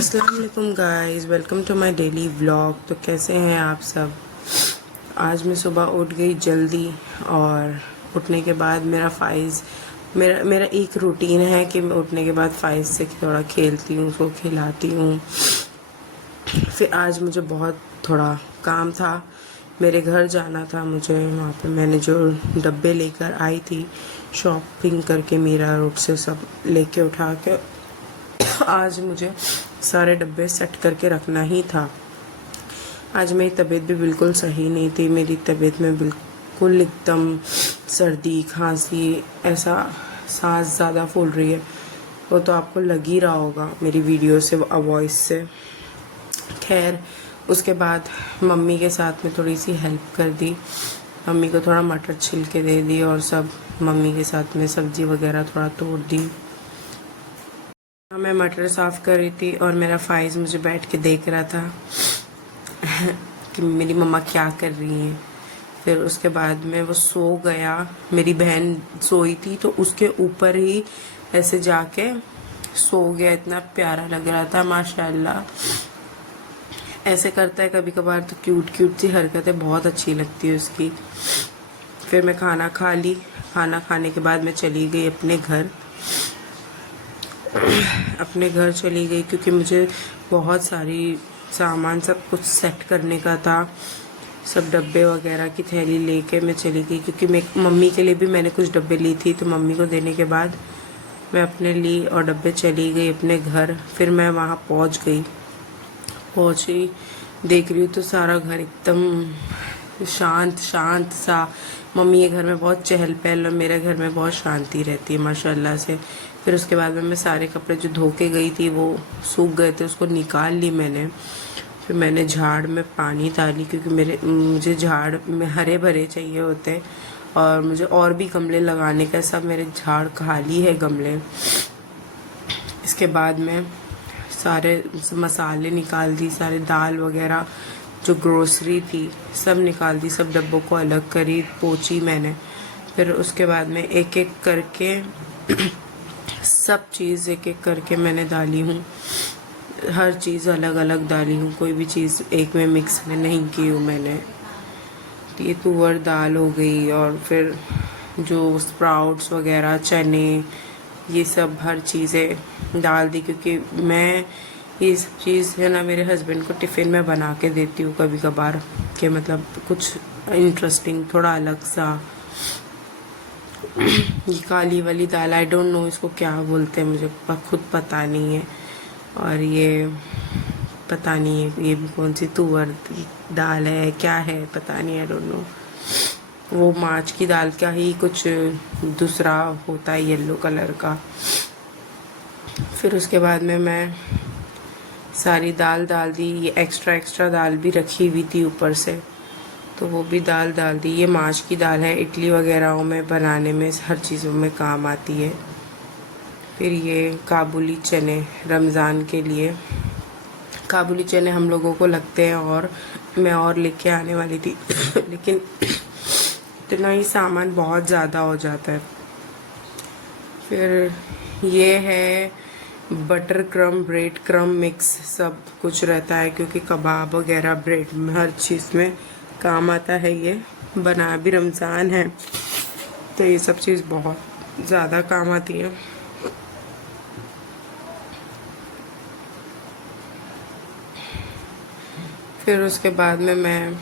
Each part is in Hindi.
अस्सलाम वालेकुम guys, welcome to my daily vlog. तो कैसे हैं आप सब। आज मैं सुबह उठ गई जल्दी और उठने के बाद मेरा एक रूटीन है कि मैं उठने के बाद फाइज से थोड़ा खेलती हूँ, उसको खिलाती हूँ। फिर आज मुझे बहुत थोड़ा काम था, मेरे घर जाना था मुझे। वहाँ पे मैंने जो डब्बे लेकर आई थी शॉपिंग करके, मीरा रोड से सब लेके उठा के आज मुझे सारे डब्बे सेट करके रखना ही था। आज मेरी तबीयत भी बिल्कुल सही नहीं थी, मेरी तबीयत में बिल्कुल एकदम सर्दी खांसी, ऐसा सांस ज़्यादा फूल रही है। वो तो आपको लग ही रहा होगा मेरी वीडियो से, वॉइस से। खैर उसके बाद मम्मी के साथ में थोड़ी सी हेल्प कर दी, मम्मी को थोड़ा मटर छिल के दे दी और सब मम्मी के साथ में सब्जी वगैरह थोड़ा तोड़ दी। मैं मटर साफ़ कर रही थी और मेरा फाइज मुझे बैठ के देख रहा था कि मेरी मम्मा क्या कर रही हैं। फिर उसके बाद में वो सो गया, मेरी बहन सोई थी तो उसके ऊपर ही ऐसे जाके सो गया। इतना प्यारा लग रहा था माशाल्लाह। ऐसे करता है कभी कभार तो क्यूट क्यूट सी हरकतें बहुत अच्छी लगती है उसकी। फिर मैं खाना खा ली, खाना खाने के बाद मैं चली गई अपने घर चली गई क्योंकि मुझे बहुत सारी सामान सब कुछ सेट करने का था। सब डब्बे वगैरह की थैली लेके मैं चली गई क्योंकि मैं मम्मी के लिए भी मैंने कुछ डब्बे ली थी, तो मम्मी को देने के बाद मैं अपने ली और डब्बे चली गई अपने घर। फिर मैं वहाँ पहुँची, देख रही हूँ तो सारा घर एकदम शांत सा। मम्मी के घर में बहुत चहल पहल और मेरे घर में बहुत शांति रहती है माशाल्लाह से। फिर उसके बाद में मैं सारे कपड़े जो धो के गई थी वो सूख गए थे, उसको निकाल ली मैंने। फिर मैंने झाड़ में पानी डाली क्योंकि मुझे झाड़ में हरे भरे चाहिए होते और मुझे और भी गमले लगाने का, सब मेरे झाड़ खाली है गमले। इसके बाद में सारे मसाले निकाल दी, सारे दाल वगैरह जो ग्रोसरी थी सब निकाल दी, सब डब्बों को अलग करी, पोंछी मैंने। फिर उसके बाद में एक एक करके सब चीज़ एक एक करके मैंने डाली हूँ, हर चीज़ अलग अलग डाली हूँ, कोई भी चीज़ एक में मिक्स में नहीं की हूँ मैंने। ये तुअर दाल हो गई और फिर जो स्प्राउट्स वगैरह, चने, ये सब हर चीज़ें डाल दी क्योंकि मैं ये सब चीज़ है ना मेरे हस्बैंड को टिफ़िन में बना के देती हूँ कभी कभार, कि मतलब कुछ इंटरेस्टिंग थोड़ा अलग सा। ये काली वाली दाल, आई डोंट नो इसको क्या बोलते हैं, मुझे खुद पता नहीं है। और ये पता नहीं है ये भी कौन सी तुअर दाल है, क्या है पता नहीं, आई डोंट नो। वो माछ की दाल का ही कुछ दूसरा होता है येलो कलर का। फिर उसके बाद में मैं सारी दाल डाल दी। ये एक्स्ट्रा दाल भी रखी हुई थी ऊपर से, तो वो भी दाल डाल दी। ये माछ की दाल है, इडली वगैरह में बनाने में हर चीज़ों में काम आती है। फिर ये काबुली चने रमज़ान के लिए, काबुली चने हम लोगों को लगते हैं और मैं और लेके आने वाली थी लेकिन इतना ही सामान बहुत ज़्यादा हो जाता है। फिर ये है बटर क्रम, ब्रेड क्रम मिक्स, सब कुछ रहता है क्योंकि कबाब वगैरह ब्रेड में हर चीज़ में काम आता है। ये बना भी रमज़ान है तो ये सब चीज़ बहुत ज़्यादा काम आती है। फिर उसके बाद में मैं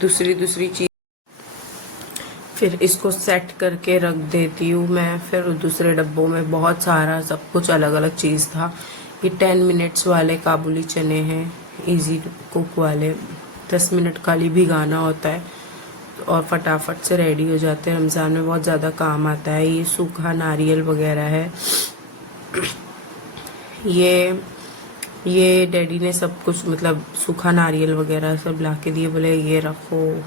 दूसरी चीज़, फिर इसको सेट करके रख देती हूँ मैं। फिर दूसरे डब्बों में बहुत सारा सब कुछ अलग अलग चीज़ था। ये 10 मिनट्स वाले काबुली चने हैं, इजी कुक वाले, 10 मिनट खाली भिगाना होता है और फटाफट से रेडी हो जाते हैं। रमज़ान में बहुत ज़्यादा काम आता है। ये सूखा नारियल वगैरह है। ये डैडी ने सब कुछ मतलब सूखा नारियल वगैरह सब ला के दिए, बोले ये रखो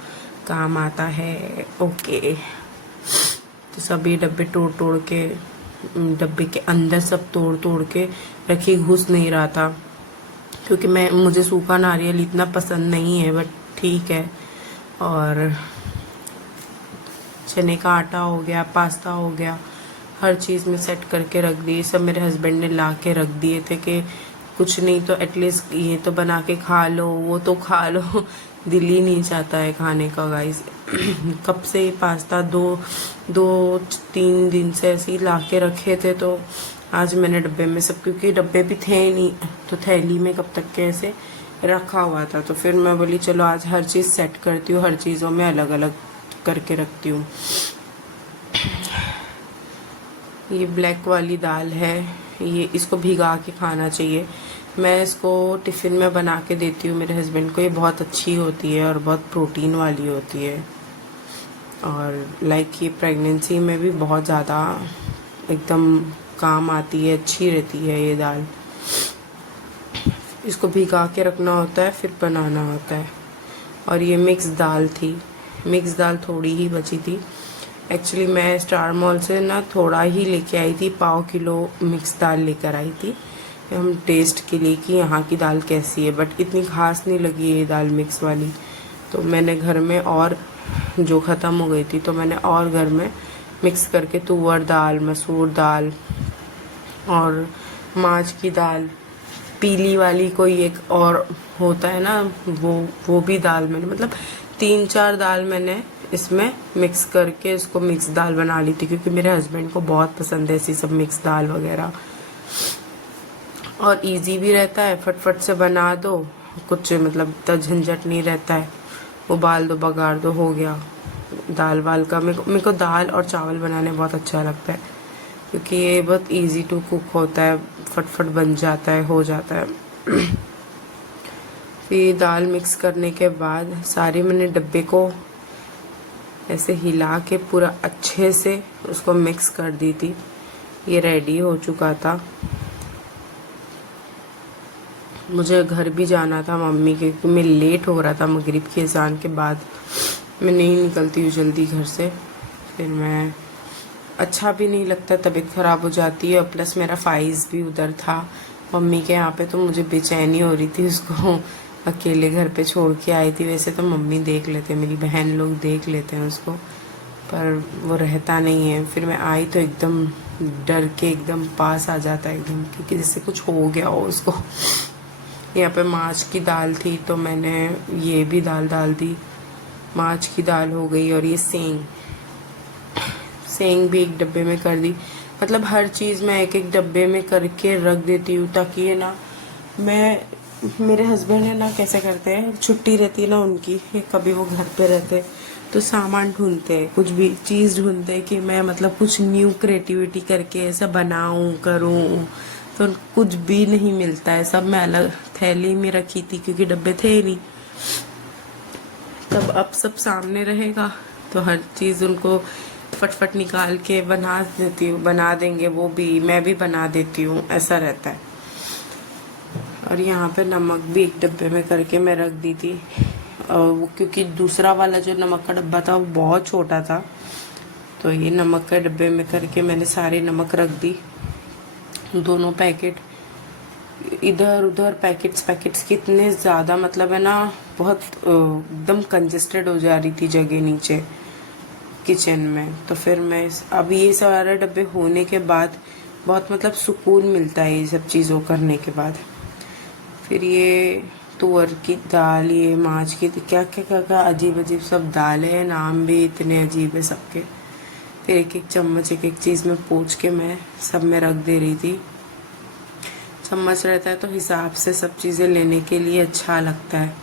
काम आता है। ओके, तो सब ये डब्बे तोड़ के, डब्बे के अंदर सब तोड़ के रखी, घुस नहीं रहा था क्योंकि मुझे सूखा नारियल इतना पसंद नहीं है, बट ठीक है। और चने का आटा हो गया, पास्ता हो गया, हर चीज़ में सेट करके रख दी। सब मेरे हस्बैंड ने ला के रख दिए थे कि कुछ नहीं तो एटलीस्ट ये तो बना के खा लो, वो तो खा लो। दिल ही नहीं चाहता है खाने का गाइस। कब से ये पास्ता दो 3 दिन से ऐसे ही ला के रखे थे, तो आज मैंने डब्बे में सब, क्योंकि डब्बे भी थे नहीं तो थैली में कब तक के ऐसे रखा हुआ था, तो फिर मैं बोली चलो आज हर चीज़ सेट करती हूँ, हर चीज़ों में अलग अलग करके रखती हूँ। ये ब्लैक वाली दाल है, ये इसको भिगा के खाना चाहिए। मैं इसको टिफ़िन में बना के देती हूँ मेरे हस्बैंड को। ये बहुत अच्छी होती है और बहुत प्रोटीन वाली होती है, और लाइक ये प्रेगनेंसी में भी बहुत ज़्यादा एकदम काम आती है, अच्छी रहती है ये दाल। इसको भिगा के रखना होता है, फिर बनाना होता है। और ये मिक्स दाल थी, मिक्स दाल थोड़ी ही बची थी। एक्चुअली मैं स्टार मॉल से ना थोड़ा ही लेके आई थी, 1/4 किलो मिक्स दाल लेकर आई थी हम टेस्ट के लिए कि यहाँ की दाल कैसी है, बट इतनी खास नहीं लगी ये दाल मिक्स वाली। तो मैंने घर में और जो ख़त्म हो गई थी तो मैंने और घर में मिक्स करके तुअर दाल, मसूर दाल और माछ की दाल, पीली वाली कोई एक और होता है ना, वो भी दाल मैंने, मतलब 3-4 दाल मैंने इसमें मिक्स करके इसको मिक्स दाल बना ली थी, क्योंकि मेरे हस्बैंड को बहुत पसंद है ऐसी सब मिक्स दाल वगैरह। और इजी भी रहता है, फटफट से बना दो, कुछ मतलब इतना झंझट नहीं रहता है, उबाल दो बघार दो, हो गया दाल वाल का। मेरे को दाल और चावल बनाने बहुत अच्छा लगता है, क्योंकि ये बहुत इजी टू कुक होता है, फटफट बन जाता है, हो जाता है। फिर दाल मिक्स करने के बाद सारे मैंने डब्बे को ऐसे हिला के पूरा अच्छे से उसको मिक्स कर दी थी। ये रेडी हो चुका था। मुझे घर भी जाना था मम्मी के, क्योंकि मैं लेट हो रहा था मगरिब की अज़ान के बाद। मैं नहीं निकलती हूँ जल्दी घर से, फिर मैं अच्छा भी नहीं लगता, तबीयत ख़राब हो जाती है। और प्लस मेरा फाइज भी उधर था मम्मी के यहाँ पे, तो मुझे बेचैनी हो रही थी उसको अकेले घर पे छोड़ के आई थी। वैसे तो मम्मी देख लेते, मेरी बहन लोग देख लेते हैं उसको, पर वो रहता नहीं है। फिर मैं आई तो एकदम डर के एकदम पास आ जाता है एकदम, क्योंकि जैसे कुछ हो गया हो उसको। यहाँ पे माछ की दाल थी तो मैंने ये भी दाल डाल दी, माछ की दाल हो गई। और ये सेंग भी एक डब्बे में कर दी। मतलब हर चीज़ मैं एक एक डब्बे में करके रख देती हूँ, ताकि ये ना मेरे हस्बैंड है ना कैसे करते हैं, छुट्टी रहती है ना उनकी, कभी वो घर पे रहते तो सामान ढूंढते हैं, कुछ भी चीज़ ढूंढते हैं कि मैं मतलब कुछ न्यू क्रिएटिविटी करके ऐसा बनाऊं करूं, तो कुछ भी नहीं मिलता है। सब मैं अलग थैली में रखी थी, क्योंकि डब्बे थे ही नहीं। तब अब सब सामने रहेगा तो हर चीज़ उनको फटफट निकाल के बना देती हूँ, बना देंगे वो भी, मैं भी बना देती हूँ, ऐसा रहता है। और यहाँ पे नमक भी एक डब्बे में करके मैं रख दी थी, और वो क्योंकि दूसरा वाला जो नमक का डब्बा था वो बहुत छोटा था, तो ये नमक के डब्बे में करके मैंने सारे नमक रख दी, दोनों पैकेट। इधर उधर पैकेट्स कितने ज़्यादा, मतलब है ना बहुत एकदम कंजेस्टेड हो जा रही थी जगह नीचे किचन में। तो फिर मैं अब ये सारे डब्बे होने के बाद बहुत मतलब सुकून मिलता है ये सब चीज़ों करने के बाद। फिर ये तुअर की दाल, ये माछ की, क्या क्या क्या अजीब अजीब सब दालें हैं, नाम भी इतने अजीब है सबके। फिर एक एक चम्मच एक एक चीज़ में पोंछ के मैं सब में रख दे रही थी। चम्मच रहता है तो हिसाब से सब चीज़ें लेने के लिए अच्छा लगता है।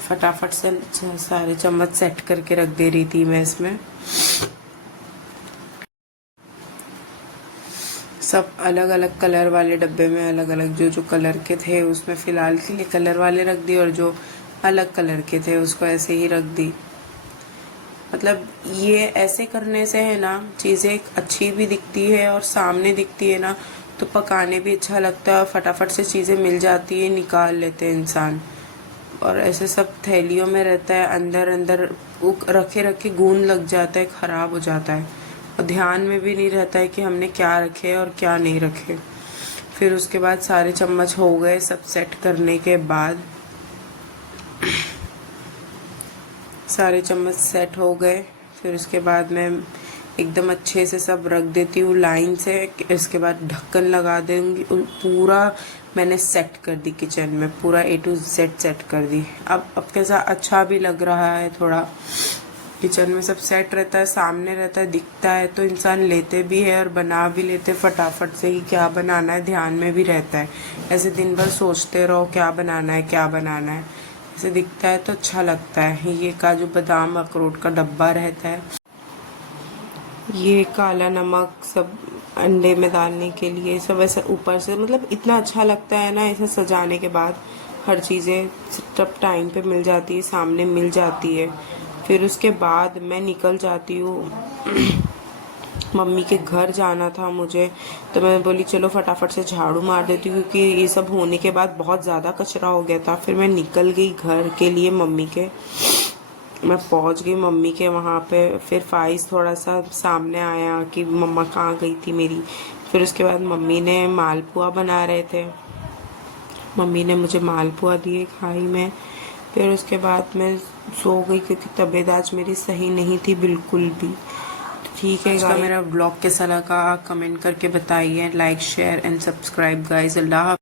फटाफट से सारे चम्मच सेट करके रख दे रही थी मैं इसमें। सब अलग अलग कलर वाले डब्बे में अलग अलग जो जो कलर के थे उसमें फ़िलहाल के लिए कलर वाले रख दिए, और जो अलग कलर के थे उसको ऐसे ही रख दी। मतलब ये ऐसे करने से है ना चीज़ें अच्छी भी दिखती है, और सामने दिखती है ना तो पकाने भी अच्छा लगता है, और फटाफट से चीज़ें मिल जाती है, निकाल लेते हैं इंसान। और ऐसे सब थैलियों में रहता है, अंदर अंदर रखे रखे गूंद लग जाता है, ख़राब हो जाता है, और ध्यान में भी नहीं रहता है कि हमने क्या रखे और क्या नहीं रखे। फिर उसके बाद सारे चम्मच हो गए सब सेट करने के बाद, सारे चम्मच सेट हो गए। फिर उसके बाद मैं एकदम अच्छे से सब रख देती हूँ लाइन से। इसके बाद ढक्कन लगा दूँगी। पूरा मैंने सेट कर दी किचन में, पूरा A to Z सेट कर दी। अब कैसा अच्छा भी लग रहा है, थोड़ा किचन में सब सेट रहता है, सामने रहता है, दिखता है तो इंसान लेते भी है और बना भी लेते फटाफट से ही। क्या बनाना है ध्यान में भी रहता है, ऐसे दिन भर सोचते रहो क्या बनाना है क्या बनाना है, ऐसे दिखता है तो अच्छा लगता है। ये काजू बादाम अखरोट का डब्बा रहता है, ये काला नमक सब अंडे में डालने के लिए, सब ऐसे ऊपर से, मतलब इतना अच्छा लगता है ना ऐसे सजाने के बाद। हर चीज़ें सब टाइम पे मिल जाती है, सामने मिल जाती है। फिर उसके बाद मैं निकल जाती हूँ मम्मी के घर जाना था मुझे, तो मैं बोली चलो फटाफट से झाड़ू मार देती हूँ, क्योंकि ये सब होने के बाद बहुत ज़्यादा कचरा हो गया था। फिर मैं निकल गई घर के लिए मम्मी के। मैं पहुंच गई मम्मी के वहाँ पे। फिर फाइज थोड़ा सा सामने आया कि मम्मा कहाँ गई थी मेरी। फिर उसके बाद मम्मी ने मालपुआ बना रहे थे, मम्मी ने मुझे मालपुआ दिए खाई मैं। फिर उसके बाद मैं सो गई, क्योंकि तबीयत आज मेरी सही नहीं थी बिल्कुल भी। ठीक है, इसका मेरा ब्लॉग कैसा लगा कमेंट करके बताइए। Like share and subscribe guys. Allah.